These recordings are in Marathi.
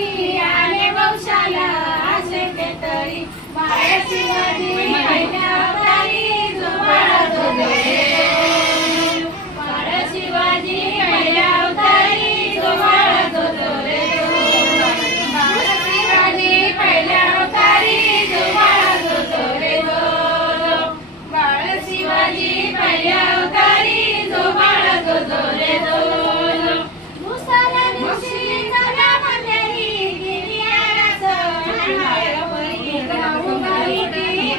तरी आले वंशाला असे ते तरी बाळ शिवाजी पहिल्या अवतारी जो बाळ जो रे बाळ शिवाजी पहिल्या अवतारी जो बाळ जो रे बाळ शिवाजी पहिल्या अवतारी जो बाळ जो रे बाळ शिवाजी पहिल्या अवतारी जो बाळ जो रे दुसऱ्या दिवशी जगामध्ये गिरियाराच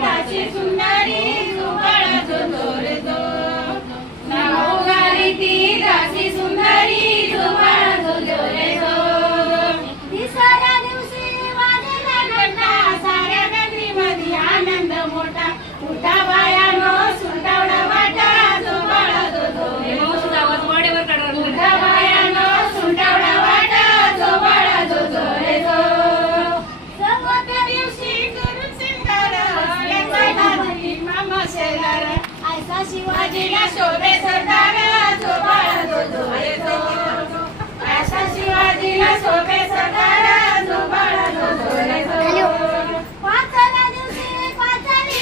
दासी सुंदरी जो बाळ जो रे नाव गाली ती दासी सुंदरी जो बाळ जो रे तिसऱ्या दिवशी वाजला घंटा साऱ्या नगरीमध्ये आनंद मोठा उठा बायानो सुंटावडा वाटा जो बाळ जो रे उठा बायानो सुंटावडा वाटा जो बाळ जो रे सर्वत्या दिवशी करून सिंगार मामा शेलार ऐसा शिवाजीला शोभे सरदार जो बाळ जो रे ऐसा शिवाजीला शोभे सरदार जो बाळ जो रे पाचव्या दिवशी पाचाली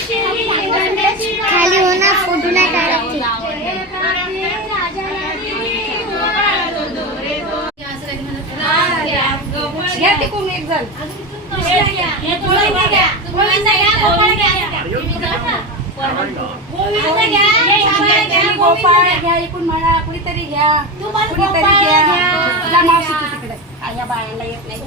गंडेची खाली हो ना, फोटो नाही काढायचे. घ्या तिकडून एक जण गोपाळ घ्या इकडून म्हणा कुणीतरी घ्या कुणीतरी घ्या मावशी तिकडे या बाळांना येत नाही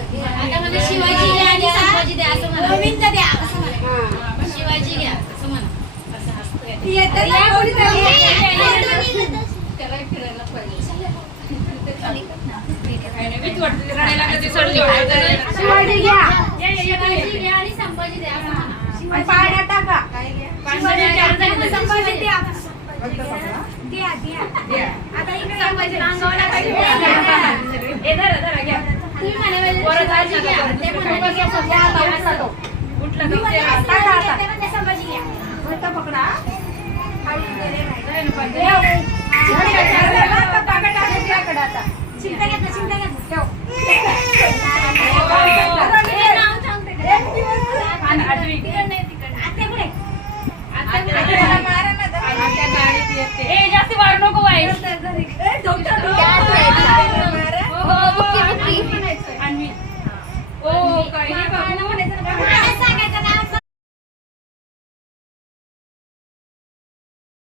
शिवाजी घ्या आणि संभाजी द्या असं म्हणा. गोविंद द्या असं म्हणा. शिवाजी घ्या असं म्हणा. शिवाजी घ्या शिवाजी घ्या आणि संभाजी द्या असं म्हणा. पाड्या टाका संभाजी द्या. द्या द्या आता इकडे संभाजी अंगावर तुम्ही म्हणाले संभाजी घ्या. पकडा